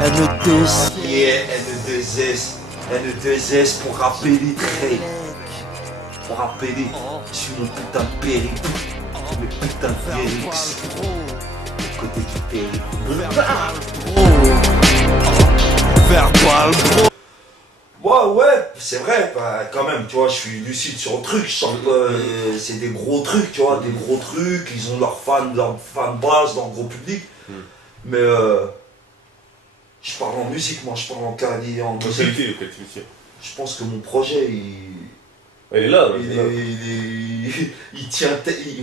N2S. Yeah, N2S. N2S pour rappeler les traits. Pour rappeler sur mon putain de périple. Sur mes putains de Félix. Côté du périple. Verbal bro. Ouais, c'est vrai, bah, quand même, tu vois, je suis lucide sur le truc, je sens que c'est des gros trucs, tu vois, des gros trucs, ils ont leur fan base, leur gros public, mais je parle en musique, moi, je parle en qualité, en musique. Je pense que mon projet, il est là, il tient,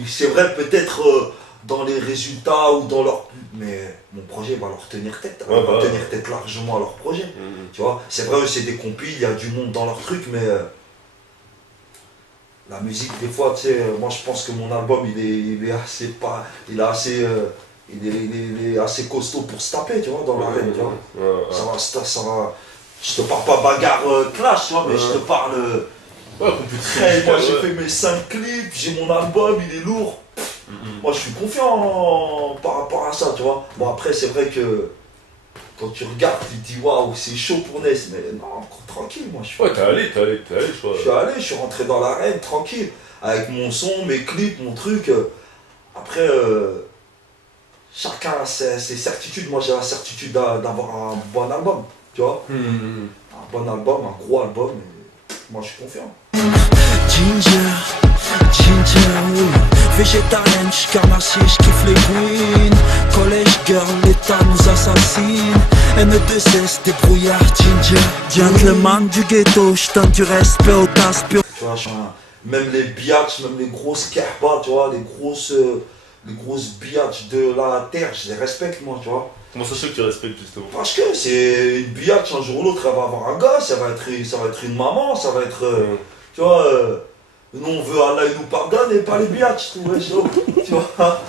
c'est vrai, peut-être dans les résultats ou dans leur... Mais mon projet va leur tenir tête, va tenir tête largement à leur projet. Tu vois, c'est vrai, c'est des compiles, il y a du monde dans leur truc, mais la musique, des fois, tu sais, moi je pense que mon album, il est assez costaud pour se taper, tu vois, dans l'arène, tu vois. Ça va, je te parle pas bagarre clash, tu vois, mais je te parle... moi j'ai fait mes 5 clips, j'ai mon album, il est lourd. Moi je suis confiant par rapport à ça, tu vois. Bon après c'est vrai que quand tu regardes, tu te dis waouh c'est chaud pour Ness, mais non, tranquille moi je suis. Ouais t'es allé, je suis allé, je suis rentré dans l'arène tranquille, avec mon son, mes clips, mon truc. Après chacun a ses certitudes, moi j'ai la certitude d'avoir un bon album, tu vois. Un bon album, un gros album, et moi je suis confiant. Ginger, oui. Végétarienne, j'suis carnassier, j'kiffe les queens. Collège girl, l'état nous assassine. N2S, débrouillard, Ginger. Gentleman du ghetto, j't'en du respect au tasse. Tu vois, même les biatchs, même les grosses kerbas, tu vois, les grosses biatchs de la terre, je les respecte moi, tu vois. Comment ça se fait que tu respectes justement? Parce que c'est une biatch, un jour ou l'autre, elle va avoir un gosse, ça va être une maman, ça va être, tu vois, nous on veut Allah il nous pardonne et pas les biatchs, tu vois.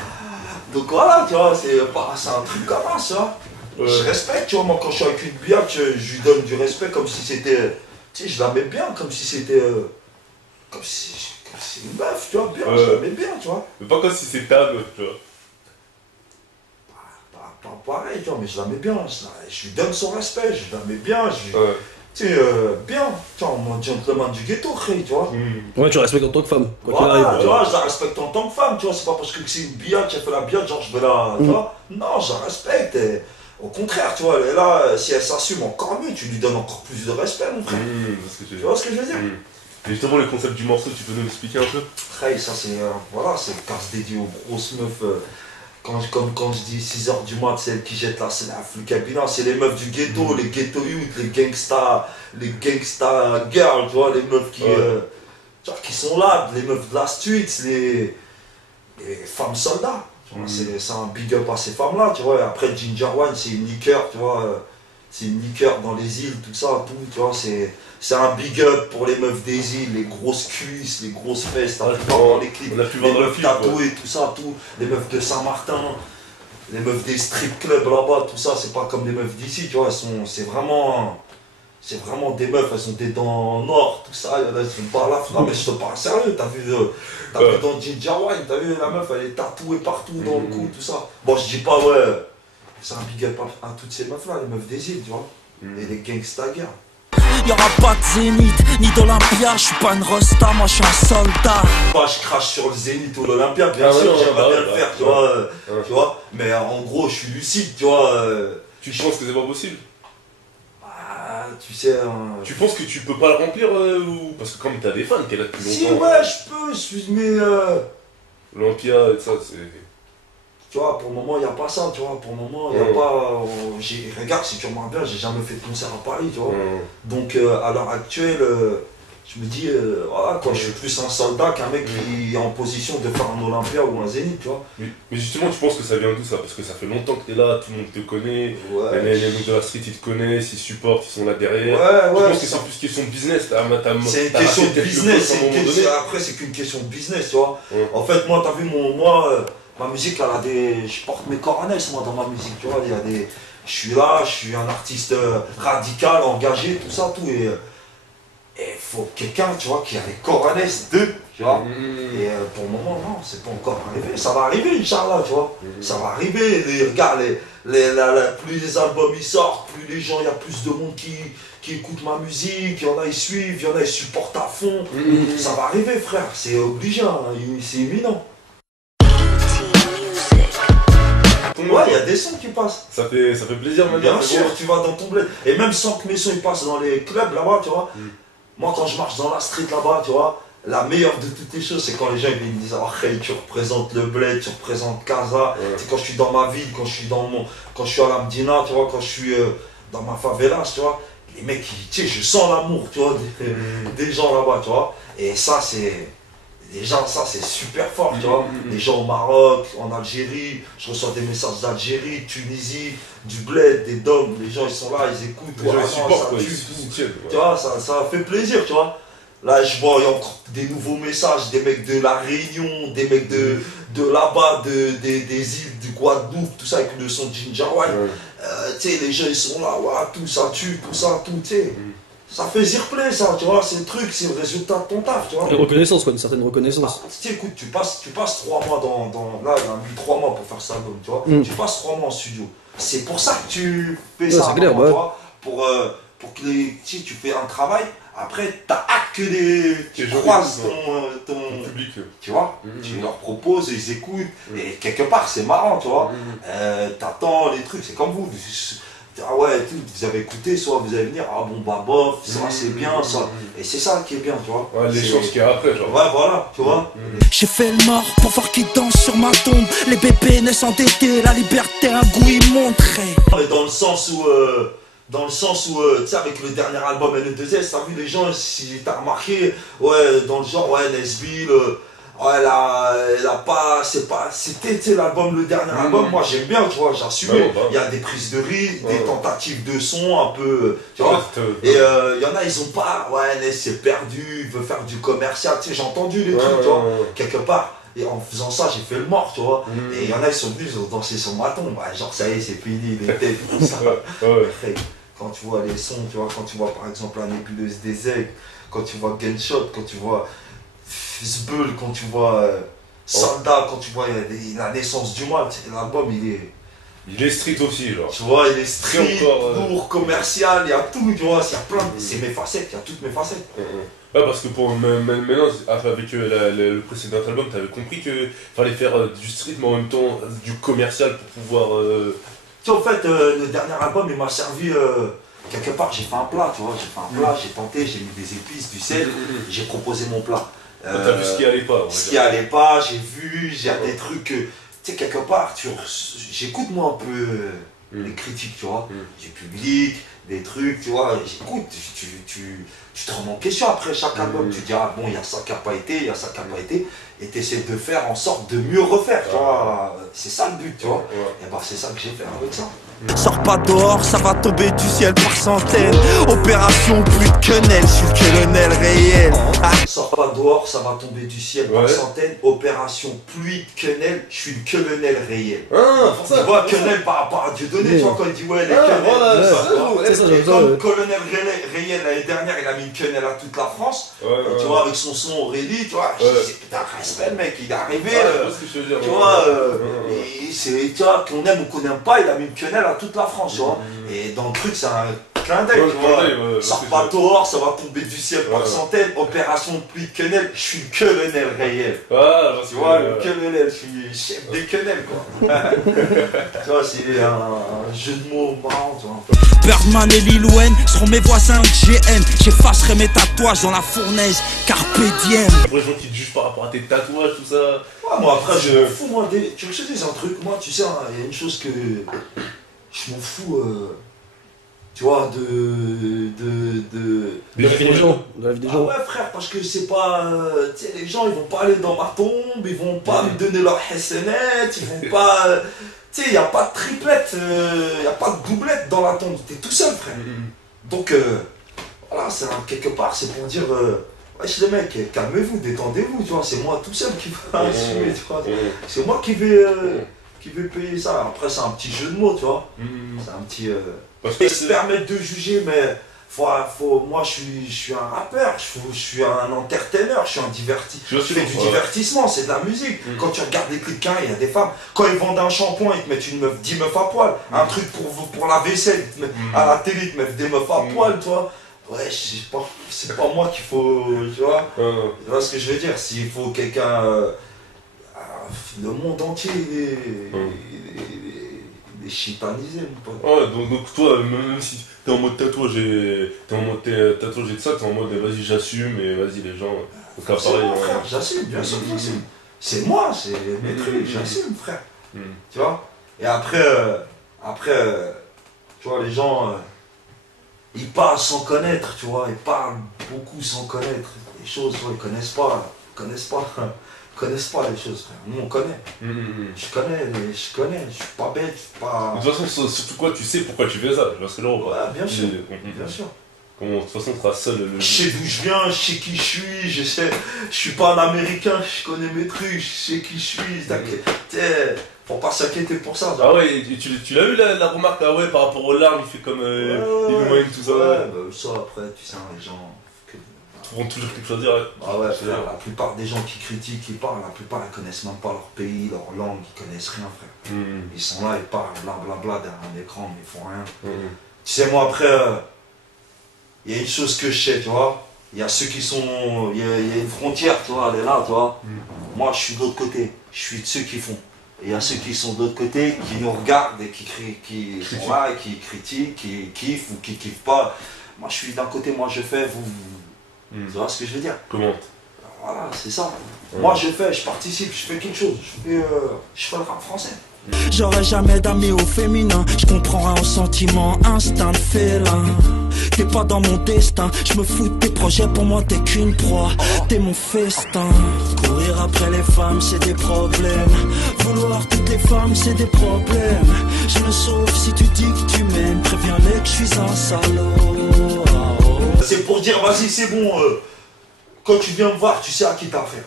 Donc voilà, tu vois, c'est un truc comme ça, je respecte, tu vois, moi quand je suis avec une biatch, je lui donne du respect comme si c'était, tu sais, je la mets bien, comme si c'était, comme si c'est une meuf, tu vois, bien, je la mets bien, tu vois. Mais pas comme si c'était ta meuf, tu vois. Pas pareil, tu vois, mais je la mets bien, je lui donne son respect, je la mets bien, tu sais, bien, tu vois, mon gentleman du ghetto, tu vois. Ouais, tu respectes en tant que femme, quoi qu'il Voilà, arrive. tu vois, je la respecte en tant que femme, tu vois, c'est pas parce que c'est une biatch, elle fait la biatch, genre je vais la, tu vois. Non, je la respecte, et au contraire, tu vois, elle est là, si elle s'assume encore mieux, tu lui donnes encore plus de respect, mon frère. Tu vois ce que je veux dire? Et justement, le concept du morceau, tu peux nous l'expliquer un peu? Ça c'est, voilà, c'est le casse dédié aux grosses meufs. Quand je dis 6h du mat, c'est elles qui jettent la cabina, c'est les meufs du ghetto, les ghetto youth, les gangsta girls, tu vois, les meufs qui sont là, les meufs de la street, les femmes soldats. C'est un big up à ces femmes-là, tu vois. Et après Ginger Wine, c'est une liqueur, tu vois. C'est une liqueur dans les îles, tout ça, tout, tu vois. C'est un big up pour les meufs des îles, les grosses cuisses, les grosses fesses, t'as pu voir dans les clips, les meufs tatouées, tout ça, tout, les meufs de Saint-Martin, les meufs des strip clubs là-bas, tout ça, c'est pas comme les meufs d'ici, tu vois, c'est vraiment des meufs, elles ont des dents en or, tout ça, elles sont pas là, non mais je te parle sérieux, t'as vu dans Ginger Wine, t'as vu la meuf, elle est tatouée partout dans le cou, tout ça. Bon, je dis pas, c'est un big up à toutes ces meufs-là, les meufs des îles, tu vois, et les gangsta girls. Y'aura pas de Zénith, ni d'Olympia, je suis pas une rosta, moi je suis un soldat. Je crache sur le Zénith ou l'Olympia, bien sûr, j'aimerais bien le faire, tu vois, mais en gros, je suis lucide, tu vois. Tu penses que c'est pas possible? Tu sais... Tu penses que tu peux pas le remplir ou... Parce que comme t'as des fans qui est là depuis longtemps... Si, ouais, je peux, mais... L'Olympia et ça, c'est... Tu vois, pour le moment, il n'y a pas ça, tu vois, pour le moment, il n'y a pas... Regarde, si tu remarques bien, j'ai jamais fait de concert à Paris, tu vois. Donc, à l'heure actuelle, je me dis, voilà, quoi, je suis plus un soldat qu'un mec qui est en position de faire un Olympia ou un Zénith, tu vois. Mais justement, tu penses que ça vient d'où ça? Parce que ça fait longtemps que t'es là, tout le monde te connaît, les mecs de la street ils te connaissent, ils supportent, ils sont là derrière. Je pense que c'est plus question de business. C'est une question de business, après c'est qu'une question de business, tu vois. En fait, moi, t'as vu, ma musique, là, je porte mes coronets, moi, dans ma musique, tu vois. Je suis là, je suis un artiste radical, engagé, tout ça, tout, et il faut quelqu'un, tu vois, qui a les coronets de tu vois. Et pour le moment, non, c'est pas encore arrivé. Ça va arriver, Inch'Allah, tu vois. Ça va arriver. Regarde, plus les albums ils sortent, plus les gens, il y a plus de monde qui écoutent ma musique. Il y en a, ils suivent, il y en a, ils supportent à fond. Ça va arriver, frère. C'est obligé, hein. C'est évident. Ouais, il y a des sons qui passent. Ça fait plaisir, même. Bien sûr, tu vas dans ton bled. Et même sans que mes sons ils passent dans les clubs là-bas, tu vois. Moi, quand je marche dans la street là-bas, tu vois, la meilleure de toutes les choses, c'est quand les gens ils me disent ah, hey, tu représentes le bled, tu représentes Casa. C'est quand je suis dans ma ville, quand je suis à la Medina, tu vois, quand je suis dans ma favela, tu vois. Les mecs, tu sais, je sens l'amour, tu vois, des gens là-bas, tu vois. Et ça, c'est. Déjà, ça c'est super fort, tu vois. Les gens au Maroc, en Algérie, je reçois des messages d'Algérie, Tunisie, du bled, des dômes, les gens ils sont là, ils écoutent, les gens ils supportent, quoi, tu vois, ça fait plaisir, tu vois. Là, je vois, il y a encore des nouveaux messages, des mecs de La Réunion, des mecs de là-bas, des îles du Guadeloupe, tout ça, avec le son de Ginger Wine. Tu sais, les gens ils sont là, ouais, tout ça tue, tout ça, tout, tu sais. Ça fait zirplay ça, tu vois, c'est le truc, c'est le résultat de ton taf, tu vois. Une reconnaissance, quoi, une certaine reconnaissance. Ah, tu sais, écoute, tu passes 3 mois là, il a mis 3 mois pour faire ça, tu vois. Tu passes 3 mois en studio. C'est pour ça que tu fais ça, c'est clair, tu vois, pour que tu fais un travail, après, t'as hâte que tu croises ton public. Tu vois, tu leur proposes, ils écoutent, et quelque part, c'est marrant, tu vois. T'attends les trucs, c'est comme vous. Ah ouais, vous avez écouté, soit vous allez venir, ah bon bah bof, ça c'est bien, ça. Et c'est ça qui est bien, tu vois. Ouais, les choses qu'il y a après, genre. Ouais, voilà, tu vois. J'ai fait le mort pour voir qui danse sur ma tombe. Les bébés naissent endettés, la liberté un goût immontré. Mais dans le sens où, tu sais, avec le dernier album N2S, t'as vu les gens, si t'as remarqué, ouais, dans le genre, ouais, Nesbill, ouais, elle a pas, c'était l'album, le dernier album, moi j'aime bien, tu vois, j'ai assumé. Il y a des prises de rythme, des tentatives de son un peu, tu vois. Et il y en a, ils ont pas, ouais, Nes c'est perdu, il veut faire du commercial, tu sais, j'ai entendu les trucs, tu vois, quelque part. Et en faisant ça, j'ai fait le mort, tu vois. Et il y en a, ils sont venus, ils ont dansé sur ma tombe, ouais, genre ça y est, c'est fini, les têtes, tout ça. Après, quand tu vois les sons, tu vois, quand tu vois par exemple la nébuleuse des aigles, quand tu vois Gunshot, quand tu vois Zbeul, quand tu vois Soldat, quand tu vois la naissance du mal, l'album il est street aussi, genre. Tu vois, il est street, lourd, commercial, il y a tout, tu vois, il y a plein de. C'est mes facettes, il y a toutes mes facettes. Ouais, parce que maintenant, avec le précédent album, t'avais compris qu'il fallait faire du street, mais en même temps du commercial pour pouvoir. Tu sais, en fait, le dernier album, il m'a servi. Quelque part, j'ai fait un plat, tu vois, j'ai tenté, j'ai mis des épices, du sel, j'ai proposé mon plat. T'as vu ce qui allait pas. Ce qui allait pas, j'ai vu, j'ai des trucs. Tu sais, quelque part, j'écoute moi un peu les critiques, tu vois. Du public, des trucs, tu vois. J'écoute, tu te remets en question après chaque album. Tu dis, ah bon, il y a ça qui n'a pas été, il y a ça qui n'a pas été. Et tu essaies de faire en sorte de mieux refaire, tu vois. C'est ça le but, tu vois. Et bah, c'est ça que j'ai fait avec ça. Sors pas dehors, ça va tomber du ciel par centaines. Opération plus de quenelle, je suis le colonel réel. Sors pas dehors, ça va tomber du ciel par centaines. Opération pluie de quenelle, je suis le colonel réel. Tu vois, quenelle par rapport à Dieudonné, tu vois, quand il dit ouais, les quenelles. Et comme colonel réel l'année dernière, il a mis une quenelle à toute la France. Tu vois, avec son son Aurélie, tu vois. Je disais putain, respect le mec, il est arrivé. Tu vois, tu vois, qu'on aime ou qu'on n'aime pas, il a mis une quenelle à toute la France, tu vois. Et dans le truc, c'est un clin d'œil, tu vois. Sors pas dehors, ça va tomber du ciel par centaines. Opération pluie de quenelle, je suis le colonel réel. Tu vois, le colonel, je suis chef des quenelles, quoi. Tu vois, c'est un jeu de mots marrant, tu vois. Birdman et Lil Wayne seront mes voisins de GN. J'effacerai mes tatouages dans la fournaise, carpe diem. Pour les gens qui te jugent par rapport à tes tatouages, tout ça. Ouais, moi après, je m'en fous, moi. Tu veux que je te dise un truc, moi, tu sais, il y a une chose que. Je m'en fous, tu vois, de la vie des gens. De la vie des gens. Ouais, frère, parce que c'est pas. Tu sais, les gens, ils vont pas aller dans ma tombe, ils vont pas me donner leur SNet, ils vont pas. Tu sais, il n'y a pas de triplette, il n'y a pas de doublette dans la tombe, t'es tout seul, frère. Donc, voilà, quelque part, c'est pour dire. Wesh les mecs, calmez-vous, détendez-vous, tu vois, c'est moi tout seul qui va assumer, tu vois. C'est moi qui vais payer ça. Après, c'est un petit jeu de mots, tu vois. C'est un petit. Ils se permettent de juger, mais Moi, je suis un rappeur, je suis un entertainer, je suis un je fais du divertissement, c'est de la musique. Quand tu regardes les clips, il y a des femmes. Quand ils vendent un shampoing, ils te mettent 10 meufs à poil. Un truc pour la vaisselle, à la télé, ils te mettent des meufs à poil, tu vois. Ouais, c'est pas moi qu'il faut, tu vois. Tu vois ce que je veux dire? S'il faut quelqu'un. Le monde entier, il est chitanisé, mon pote. Ouais, donc toi, même si t'es en mode tatouage et de ça, t'es en mode vas-y, j'assume et vas-y, les gens. Donc là, pareil. Frère, j'assume, bien sûr, j'assume. C'est moi, c'est mes trucs, j'assume, frère. Tu vois? Et après, tu vois, les gens. Ils parlent sans connaître, tu vois, ils parlent beaucoup sans connaître. Les choses, tu vois, ils connaissent pas les choses, frère. Nous, on connaît. Je connais, je suis pas bête, je suis pas... De toute façon, surtout quoi, tu sais pourquoi tu fais ça, tu vois ce que je veux dire. Ouais, bien sûr, bien sûr. De toute façon, tu seras seul. Je sais d'où je viens, je sais qui je suis, je suis pas un Américain, je connais mes trucs, je sais qui je suis, t'inquiète. Faut pas s'inquiéter pour ça. Ah ouais, tu l'as eu la remarque, ah ouais, par rapport aux larmes, il fait comme Illumine, tout ça. Ouais, bah ça après, tu sais, les gens... trouveront toujours quelque chose à dire. Ah ouais, frère, la plupart des gens qui critiquent, qui parlent, la plupart ils connaissent même pas leur pays, leur langue, ils connaissent rien, frère. Ils sont là, ils parlent, blablabla derrière un écran, mais ils font rien. Tu sais, moi après, il y a une chose que je sais, tu vois. Il y a ceux qui sont... Il y a une frontière, tu vois, elle est là, tu vois. Moi, je suis de l'autre côté. Je suis de ceux qui font. Et il y a ceux qui sont de l'autre côté, qui nous regardent et qui sont là et qui critiquent, qui kiffent ou qui kiffent pas. Moi, je suis d'un côté, moi je fais, vous... Tu vois ce que je veux dire? Comment? Voilà, c'est ça. Moi, je participe, je fais quelque chose. Je fais le rap français. J'aurais jamais d'amis au féminin. Je comprends un sentiment, instinct de félin. T'es pas dans mon destin. Je me fous de tes projets, pour moi t'es qu'une proie. T'es mon festin. Courir après les femmes, c'est des problèmes. Vouloir toutes les femmes, c'est des problèmes. Je me sauve si tu dis que tu m'aimes. Préviens-les que je suis un salaud. C'est pour dire, vas-y, c'est bon. Quand tu viens me voir, tu sais à qui t'as affaire.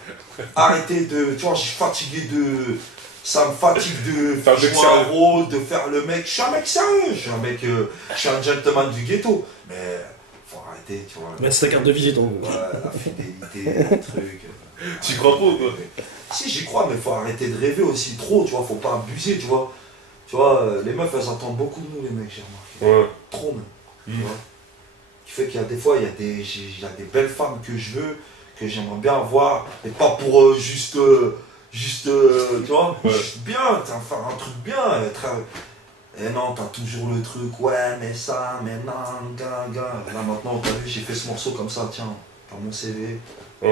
Arrêtez de... Tu vois, je suis fatigué de... Ça me fatigue de jouer un rôle, de faire le mec. Je suis un mec sérieux, je suis un gentleman du ghetto. Mais faut arrêter, tu vois. Mais c'est ta carte de visite en gros. Ouais, la fidélité, le truc. Tu crois pas ou quoi? Si, j'y crois, mais faut arrêter de rêver aussi trop, tu vois. Faut pas abuser, tu vois. Tu vois, les meufs, elles attendent beaucoup de nous, les mecs, j'ai remarqué. Ouais. Trop même. Tu vois. Qui fait qu'il y a des fois, il y a des belles femmes que je veux, que j'aimerais bien avoir. Et pas pour juste, tu vois, juste bien, faire un truc bien. Et non, t'as toujours le truc, ouais, mais ça, mais non, gars. Là maintenant, t'as vu, j'ai fait ce morceau comme ça, tiens, t'as mon CV. Ouais,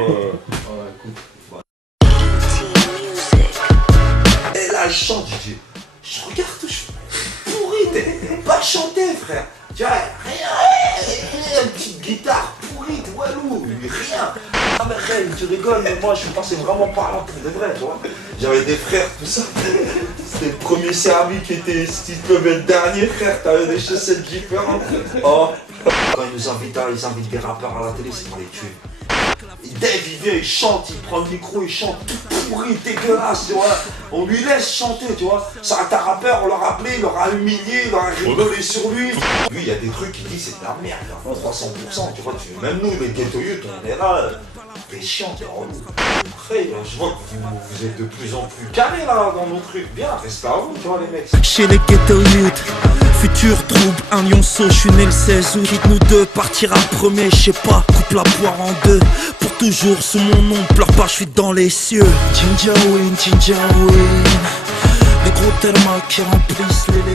écoute. Ouais. Et là, je chante, je regarde, je fais, pourri, t'es pas chanter, frère. Tu vois, rien, une petite guitare pourrie, walou, rien. Ah mais rien, tu rigoles, mais moi je suis passé vraiment par là pour de vrai, tu vois. J'avais des frères, tout ça. C'était le premier servi qui était, si tu peux mettre le dernier frère, t'avais des chaussettes différentes. Oh. Quand ils invitent des rappeurs à la télé, c'est pour les tuer. Dave, il vient, il chante, il prend le micro, il chante tout pourri, dégueulasse, tu vois. On lui laisse chanter, tu vois. Ça a un rappeur, on l'a rappelé, il l'aura humilié, il aura rigolé sur lui. Lui, il y a des trucs qu'il dit, c'est de la merde, 300%, tu vois. Même nous, les ghetto youth, on est là, t'es chiant, t'es relou. Après, je vois que vous êtes de plus en plus carrés là dans nos trucs. Bien, restez à vous, tu vois, les mecs. Chez les ghetto youth, futur trouble, un lionceau, je suis né le 16 août. Nous deux, partira premier, je sais pas, coupe la poire en deux. Pour toujours sous mon nom, pleure pas, je suis dans les cieux. Jinja Win, les gros thermas qui remplissent les